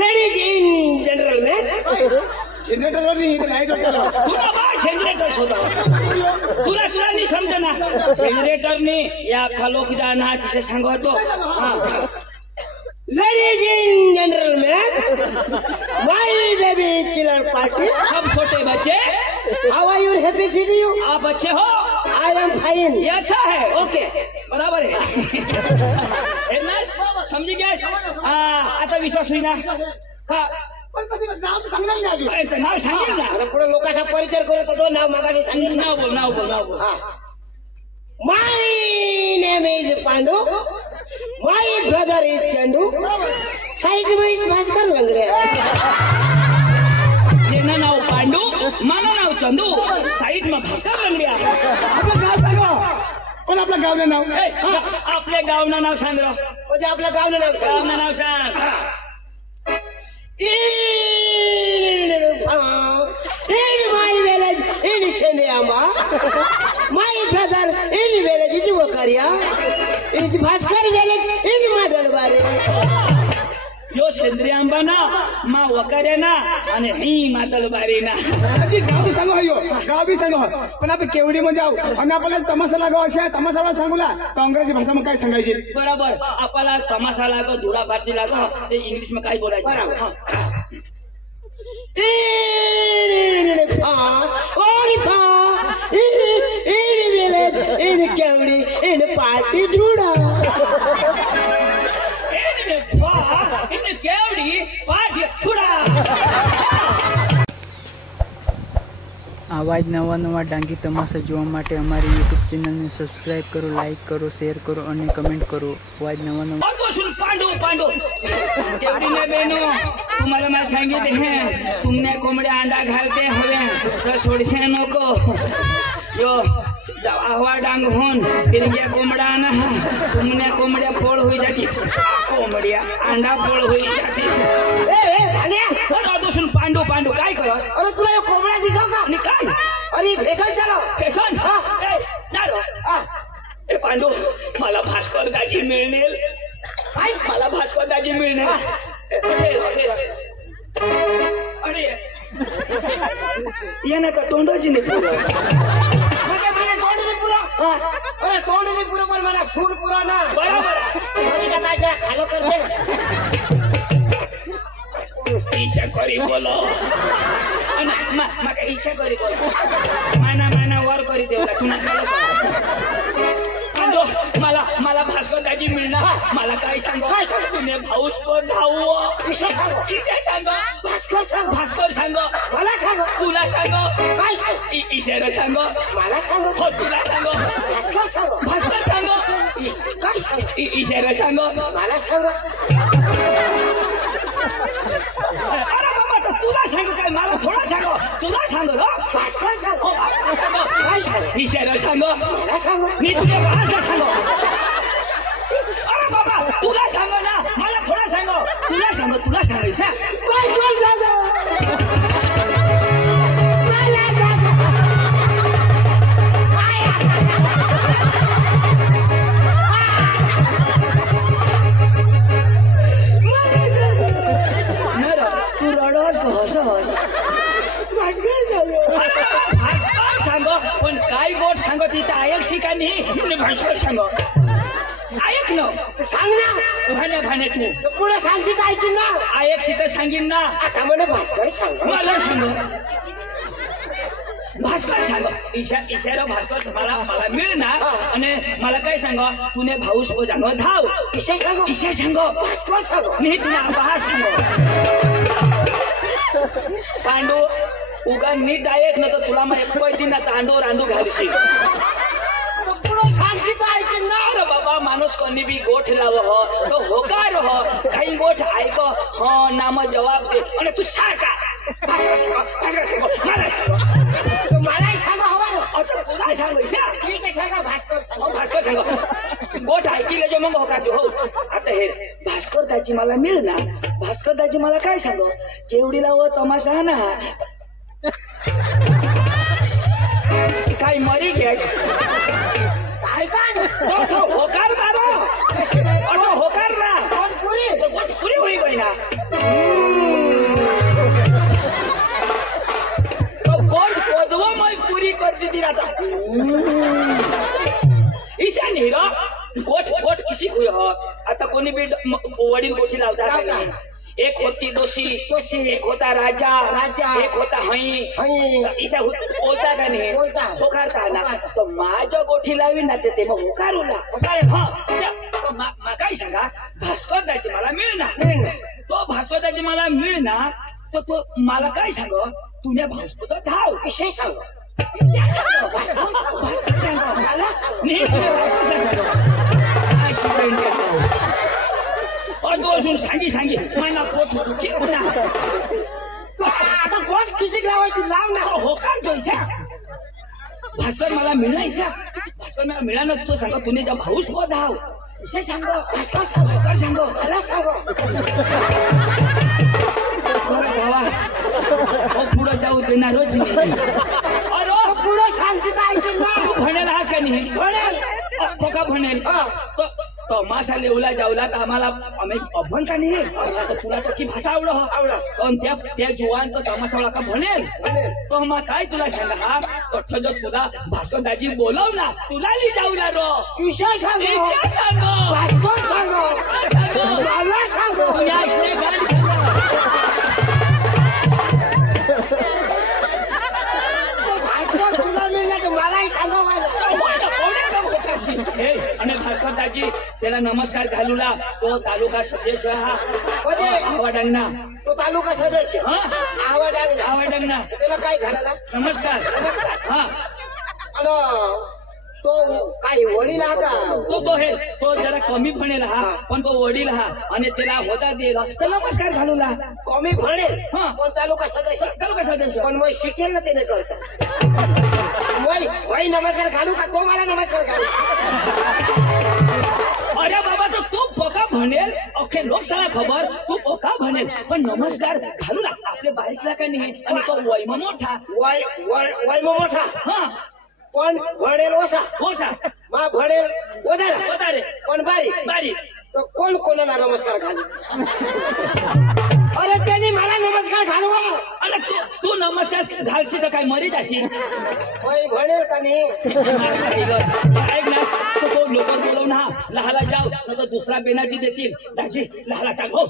Ladies in general में generator नहीं light होता तुला बा जनरेटर शोधा तुला तुला नहीं समझे ना जनरेटर नहीं या खालो की जाना किसे सांगो तो हां लेडीज इन जनरल में माय बेबी चिलर पार्टी सब छोटे बच्चे how are you happy city you आप अच्छे हो आई एम फाइन ये अच्छा है ओके बराबर है ना समझी गया आता विश्वास हुई ना का पण कसं नाव सांगणार नाही अजून एक नाव सांगेल ना आता पुढे लोकांचा परिचय करत होतो नाव मागाने सांगितलं नाव बोल my name is Pandu my brother is Chandu side में इस भास्कर लंगड़े तेना नाव पांडू माना नाव चंदू साइड में भास्कर लंगड्या आपलं गाव सांगा पण आपलं गाव नाव आपल्या गावना नाव सांग रो म्हणजे आपल्या गावनं नाव सांग गावना नाव सांग in my village in Shendiyamba my brother in village is Wakaria is Bhaskar village in Madalbari यो सेंद्रिय आंबा ना मा वकार्या ना आणि ही मातलबारी ना आजी गाव बी सांगो हो गाव बी सांगो पण आपण केवडी मध्ये जाऊ आणि आपल्याला तमाशा लागाव अशा तमाशाला सांगूला काँग्रेसची भाषा मग काय सांगायची बरोबर आपल्याला तमाशा लागो धुरा भारती लागो ते इंग्लिश में काय बोलायचं in village in Kevdi in party dhuda in Kevdi party dhuda આવા જ નવા નવા ડાંગી તમાશા જોવા માટે અમારી YouTube ચેનલને સબસ્ક્રાઇબ કરો, લાઈક કરો, શેર કરો અને કમેન્ટ કરો. આવા જ નવા નવા पांडू केवड़ी में बहनों तुम्हारे मैं संगीत हैं तुमने कोमड़े अंडा घालते हुए तो सोड़से नको यो हवा डांग होन फिर ये कोमड़ा ना तुमने कोमड़े फोड़ हुई जाती कोमड़िया अंडा फोड़ हुई जाती सुन पांडू काय करो अरे तुला यो कोंबडा दिसो का निकाल अरे फॅशन चालव फॅशन ए पांडू मला भास्कर दाजी मिळेल काय मला भास्कर दाजी मिळेल अरे ये ना का तोंडाची नाही पुरं मला तोंड नाही पुरं अरे तोंड नाही पुरं पण मला सूर पुरा ना बरोबर कोणी का काय जरा खालो करते इच्छा करी बोलो माका इच्छा करी बोलो माना वर करी देवला तुला मला भास्कर दाजी मिळणार मला काय सांगो तुम्ही भाऊस पण भाऊ ईशा सांगो भास्कर सांगो मला सांगो तुला सांगो काय सांग ईशाला सांगो मला सांगो हो तुला सांगो भास्कर सांगो भास्कर सांगो काय सांग ईशाला सांगो मला सांगो अरे बाबा तर तुला सांगो काय मला थोडा सांगो तुला सांगो ना भास्कर सांगो भास्कर सांगो काय सांग ईशाला सांगो मला सांगो मी तुझ्या भाषा सांगो अरे बाबा तुला सांगो ना मला थोडा सांगो तुला सांगायचं भास्कर सांगो मला सांगो तू रडोस हस भास्कर सांगो पण काय गोट सांगो तिथं आयक शिका नाही भास्कर सांगो आयक न सांग ना भाने तू पुढे सांगशी काय की ना आयक शिका सांगीन ना आता मला भास्कर सांग मला सांगो भास्कर सांगो इशारा भास्कर मला मिळ ना आणि मला काय सांगो तुने भाऊस जाणो धाव ईशा सांगो भास्कर सांगो मी तुला आभास सांगो पांडू उगा नीट ऐक ना तर तुला मग पैदी ना तांडू रांडू घालशी पुढे सांगशी काय की ना अरे बाबा माणूस कोणी बी गोठ लाव हो तो होकार हो काही गोठ ऐक हो नाम जवाब दे आणि तू सारखा भास्कर सांगो मला सांगा हवा ना आता तुला सांगायचं ठीक आहे सांगा भास्कर सांगो भास्कर सांगो गोठ ऐकी जो मग होकार हो आता हे भास्कर दाजी मला मिळ ना भास्कर दाजी मला काय सांगो केवढीला व तमाशा ना काय मरी घ्या काय काय होकार ना होकार ना पुरी होई गई ना हिरो गोठ गोठ किसी हुई हो आता कोणी बी वडील गोठी लावतात का नाही? एक होती डोशी एक होता राजा एक होता हई इसा बोलता का नाही होकारता ना तो माझ्या गोठी लावी ना ते मग होकारूला हा काय सांगा भास्करदाजी मला मिळणार तो भास्करदाजी मला मिळणार तर तो मला काय सांग तुझ्या भास्कर धाव विषय सांग सांगी सांगी महिना पोट आता गोठ किसी लावायची लाव ना हो काय जोयसा भास्कर मला मिळायचा भास्कर मला मिळालं तो सांग तुने जब भाऊस हो धाव विषय सांग भास्कर सांग मला सांग पुढे जाऊ देणारच नाही अरे पुढे सांगशील ऐकून ना भनेल आज का नाही म्हणेल का भनेल तमाशा लेवला जावला तर आम्हाला आम्ही अभण का नाही तर तुला त्याची भाषा आवड त्या जुवान तो तमाशावला का भनेल तो मग काय तुला सांगा हा कठ्ठ जो तुला भास्कर दाजी बोलव ना तुला ली जाऊला रो विषय सांग सांग भास्कर सांग मला सांग तुझ्या इकडे गाण सांग भास्कर तुला मिळणार तर मलाही सांगा मला आणि भास्कर दाजी त्याला नमस्कार घालूला तो तालुका सदस्य हा आवाडंगना तो तालुका सदस्य आवाडंगना त्याला काय घालायला नमस्कार हा तो काही वडील हा का तो जरा कमी भनेल हा पण तो वडील हा आणि त्याला होता दिला तर नमस्कार घालूला कमी म्हणेल हा. पण तालुका सदस्य पण मग शिकेल ना त्याने करता वही नमस्कार घालू का तो मला नमस्कार घालू अरे बाबा तर तू पोका भनेल अखे लोक सारा खबर तू पोका भनेल पण नमस्कार घालू ना आपल्या बारीकला का नाही आणि तो वैम मोठा वय मोठा हा पण भनेल ओसा मा भनेल वधारे पण बारीक तर कोण कोणाला नमस्कार घालू अरे त्यांनी मला नमस्कार घालू अरे तू नमस्कार घालशी तर काय मरीत अशी वय भनेल का नाही ऐक ना तो लोक बोलव ना लहाला जाव न तर दुसरा बेनाती देतील दाजी लहाला चाल हो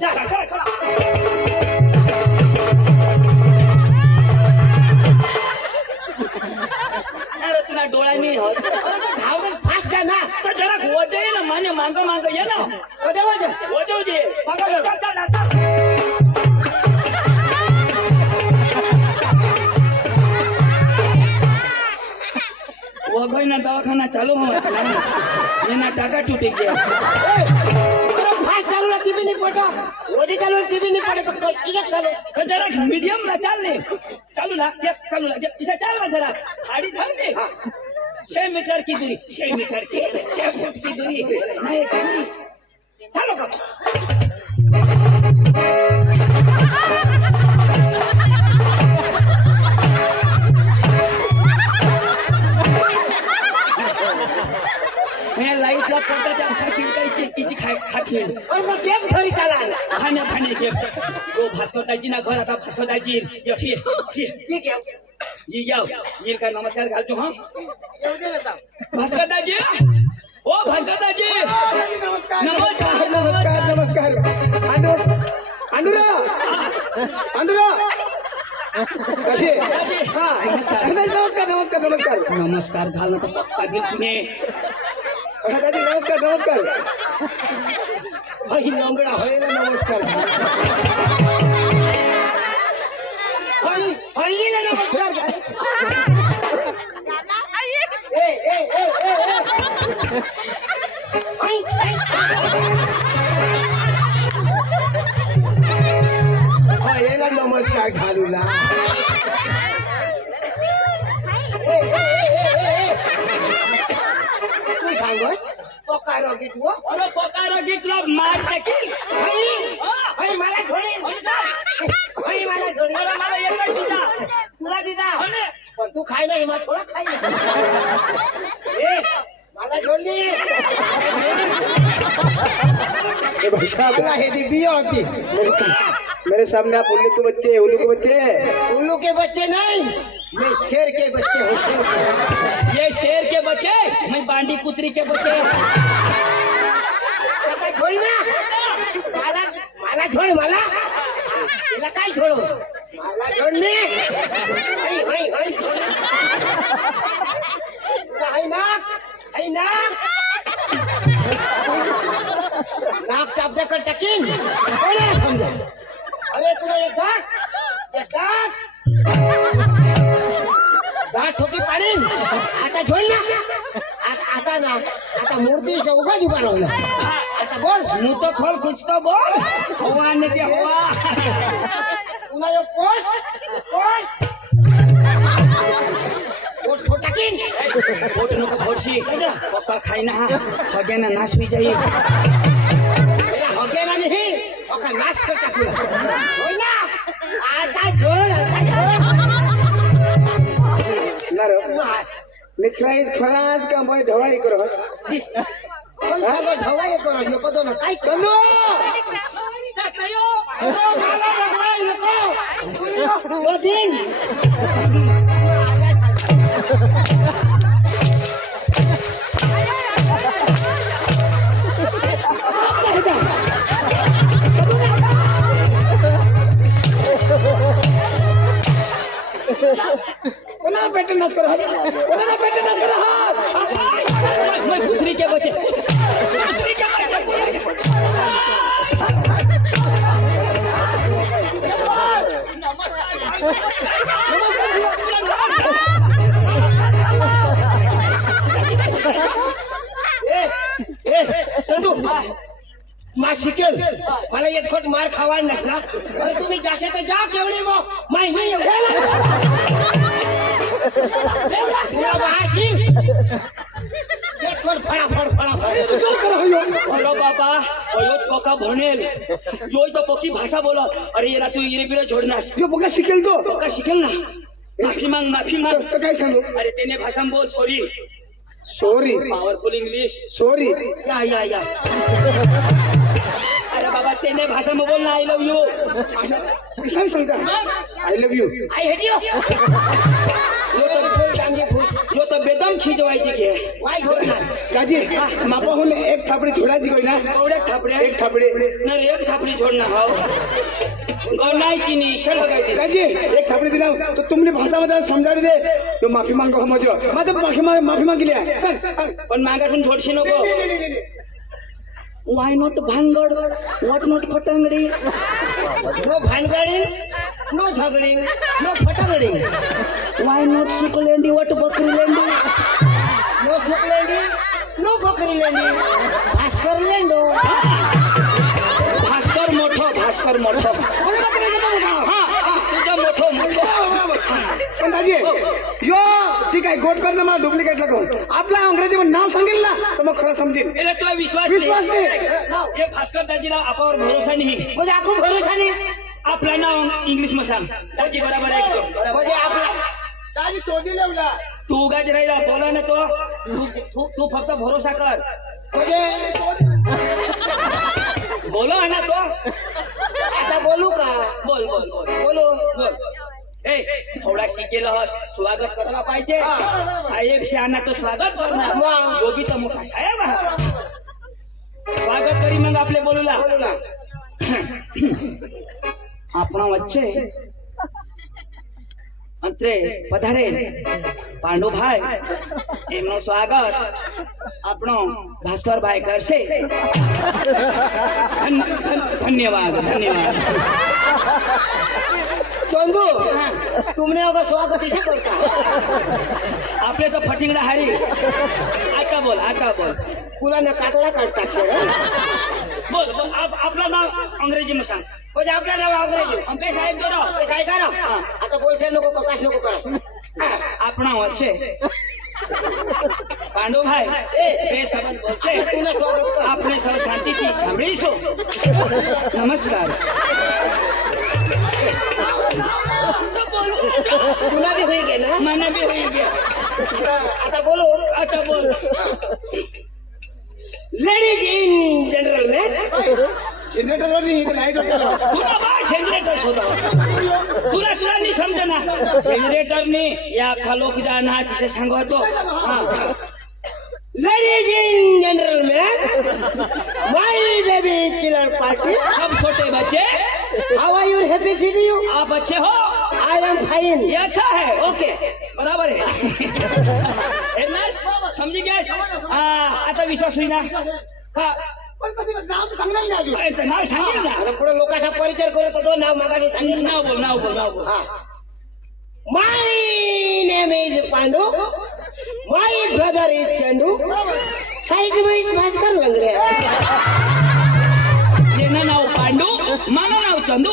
अरे तुला डोळ्यांनी फास्ट जा ना तर जरा वजय ये ना माने मांग ये ना वजव दे वगोय ना दवाखाना चालू हो टाका टूटे गया फास्ट चालू ना टीव्ही नहीं पड़ता वजह चालू ना टीव्ही नहीं पड़ता तो किधर चले तो जरा मीडियम ला चालने चालू ना इसे चाल ना जरा हाड़ी धर ने 6 मीटर की दूरी 6 मीटर की 6 फुट की दूरी नहीं करनी चलो कब मैं लाइट ला पड़ता त्या खिडकायची तिची खाखील और वो गेम थोड़ी चला खाने के वो भास्कर दाजी ना घर आता भास्कर दाजी ये ठीक है ये जाओ ये का नमस्कार घालतो हां येऊ दे ना भास्कर दाजी ओ भास्कर दाजी नमस्कार अंदुरा नमस्कार घालणं तर पक्का दिल तुने नमस्कार भाई लंगड़ा होय ना नमस्कार भाई ना नमस्कार भाईला नमस्कार घालूला तू सांगस पोकारो गीत अरे पोकारो गीतला मार टाकील भाई मला सोडेल भाई मला सोडेल अरे मला एकच दिला तुला दिदा पण तू खाय नाही मला थोडा खाय मला सोडली मला हे दी बिया होती मेरे सामने आप उल्लू के बच्चे, उल्लू के बच्चे। उल्लू के बच्चे नहीं, मैं शेर के बच्चे हूँ, शेर के। ये शेर के बच्चे, मैं बांडी पुत्री के बच्चे। छोड़ ना, माला माला छोड़, माला तिला काय छोड़ो, माला छोड़ने नाक चापदा कर टाकीन, कोणाला समजा? अरे तुला एक दात ठोकी पाडीन. आता छोड ना, आता ना, आता मूर्ती उगाच उभा राहू. आता बोल, मुंह तो खोल, कुछ तो बोल. हवा आने दे, हवा. तुला एक पोट टाकीन. पोट नको फोडशी, पप्पा खाई ना, बघ्याना नाश होई जाईल. हगे ना नाही, ओका नाश कर टाकू. बोल ना, आता छोड. निखराईज खराज का मैं ढवाई करस. कोण सांगो ढवाई करस नको तो ना काय चंदू मला ढवाई नको. ओ दिन कोणाला पेटन नस कर, कोणाला पेटन नस कर. मैं पुत्री के बच्चे. चंदू मार शिकेल, मला एक खोट मार खावा नसला. अरे तुम्ही जासे तर जा, केवढी मग माहिती एक खोट फडाफड बोलो बाबा, यो पोका भनेल, यो तो पोकी भाषा बोला. अरे याला तू इरे बिरे छोडनास. यो बघा शिकेल तो. पोका शिकेल ना. माफी मांग, माफी मांग. तर काय सांगू? अरे त्याने भाषा बोल. Sorry, sorry, powerful English. Sorry. या अरे बाबा त्याने भाषा बोल ना. I love you. सांग सांगता I love you. I hate you. यो तो बेदम खिजवायची की वाय छोडणार. काजी मापाहून एक थापडी छोडायची कोई ना. एवढे थापडे, एक थापडी नाही एक थापडी छोडणार. हो गौनाई की नाही शल बघायची. काजी एक थापडी दिला तो तुमने भाषा मध्ये समजाडी दे. तो माफी मांगो हम जो माझं माफी मागिली आहे. सांग सांग. पण मागाठून छोडशी नको. वाय नॉट भानगड, व्हॉट नॉट फटांगडी. नो भानगडिंग, नो झगडिंग, नो फटागडिंग. वाय नॉट सुकलेंडी, व्हॉट बकरी लेंडी. नो सुकलेंडी, नो बकरी लेंडी. भास्कर लेंडो. भास्कर मोठो, भास्कर मोठो. हा तुझं मोठो मोठो. पण दाजी यो ठीक आहे गोट करणं मला डुप्लिकेट लागून आपला अंग्रेजीमध्ये नाव सांगेल ना तर मग खरं समजेल. याला तुला विश्वास विश्वास नाही. हे भास्कर दाजीला आपावर भरोसा नाही. म्हणजे आपण भरोसा नाही. आपलं नाव इंग्लिश मध्ये सांग. दाजी बरोबर आहे तो. म्हणजे आपला दाजी सोडी लावला. तू उगाच राहिला बोला ना तो. तू फक्त भरोसा कर. म्हणजे बोलो है ना तो. आता बोलू का? बोल बोल बोल बोलू. बोल. ए थोडा शिकेल हस, स्वागत करायला पाहिजे. साहेब शहाणा तो स्वागत करणार. योगी तर मोठा साहेब आहे. स्वागत करी मग आपले बोलूला. बोलू ना. આપણા વચ્ચે અંતરે પધારે પાંડુભાઈ, એમનું સ્વાગત આપણો ભાસ્કરભાઈ કરશે. ધન્યવાદ ધન્યવાદ. चंदू तुमने अगर स्वागत इसे करता. आपले तो फटिंगडा हारी. आता बोल, आता बोल. तुला न कातडा काढतात सर. बोल बोल. आपलं नाव अंग्रेजी मध्ये सांग. म्हणजे आपलं नाव अंग्रेजी. अंबे साहेब बोलो. काय करा आता बोलશે नको, प्रकाश नको करस. આપણા વચ્ચે પાંડુભાઈ બે શબ્દ બોલશે. तुला स्वागत कर. આપણે સૌ શાંતિથી સાંભળીશું. નમસ્કાર. तुला बी होई गे ना. મને બી હોઈ ગયા. आता बोलू. आता बोल. लेडीज इन जनरल में जनरेटरवर नाही लाईट होतं तुला बा जनरेटर शोधावं तुला नाही समजना जनरेटरने या खालोक जाना तिथे सांगतो हा Ladies and gentlemen, my baby chiller party. सब छोटे बच्चे How are you? Happy city you? आप अच्छे हो I am fine. ये अच्छा है ओके बराबर है हे ना समझी गया आता विश्वास होईना का पण कसं नाव सांगणार नाही अजून ए, नाव सांगेल ना आता पुढे लोकांचा परिचय करत होतो नाव मागाने सांगितलं. नाव बोल हा. My name is Pandu. My brother is Chandu. Side में भास्कर लंगड़े. येना नाव पांडू माना नाव चंदू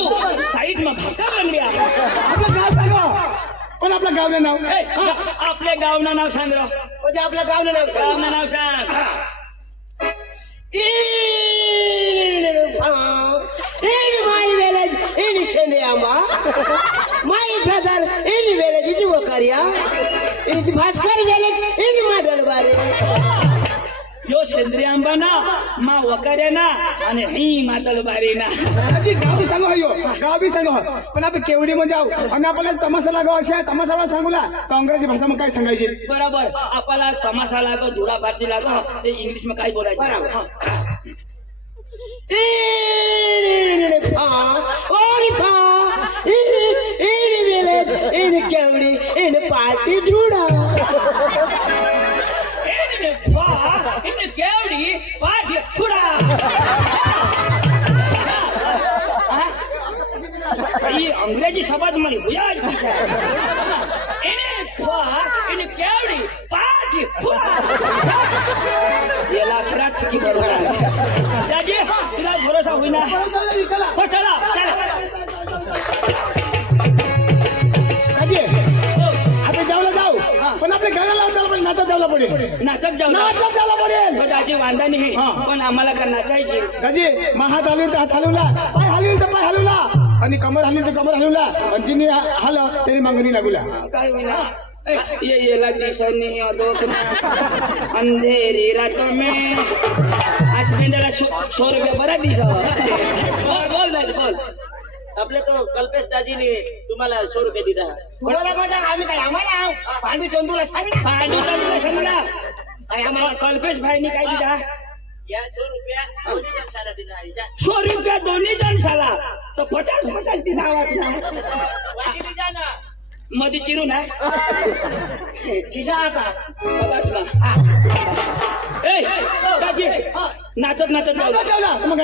साईड में भास्कर लंगड्या आपलं गाव सांगा पण आपलं गाव नाही नाव ए, आपल्या गावना नाव सांग रो म्हणजे आपल्या गावनं नाव सांग. गावना नाव सांग In my village in Sendiyamba, my brother in village is Wakaria, is Bhaskar village in Madalbari. यो शेंद्री आंबा ना मा वकार्या ना आणि ही मातळबारी ना आजी गाव बी सांगा हो गाव बी सांगा पण आपण केवढी म्हणजे आहो आणि आपल्याला तमाशा लागाव अशा तमाशाला सांगूला काँग्रेसची भाषा मग काय सांगायची बरोबर आपल्याला तमाशा लागो धुरा पार्टी लागो ते इंग्लिश में काय बोलायचं बरोबर. हा. In village in Kevdi in party Juda. इने केवडी पाठी फुडा ये अंग्रेजी शब्द मला भुया इने केवडी पाठी फुडा याला खरा चुकी बरोबर दादी तुला भरोसा होईना हो चला आजी आता जाऊला जाऊ पण आपल्या घराला लावताला पण नाटक जावला पडेल नाचत जाऊ नाटक जावला पडेल दाजी वांदा नाही हा. पण आम्हाला का नाचायचे गाजी मग हात हलवून तर हात हलवला पाय हलवून तर पाय हलवला आणि कमर हलवली तर कमर हलवला आणि जिने हल तरी मागणी लागूला काय होईना ये लगती सनी अंधेरी रात में हस्बैंडला 100 रुपये बरा दिस बोल आपले तो कल्पेश दाजीने तुम्हाला 100 रुपये दिला तुम्हाला मजा आम्ही काय आम्हाला पांडू चंदूला सांगितलं पांडू चंदूला सांगितला काय आम्हाला कल्पेश भाईनी काय दिला या 100 रुपया दोन्ही जणांना दिला 100 रुपया दोन्ही जण साला तर 50 दिला वाटी दिला ना मध्ये चिरू ना किसा आता ए दाजी नाचत नाटक जावला मग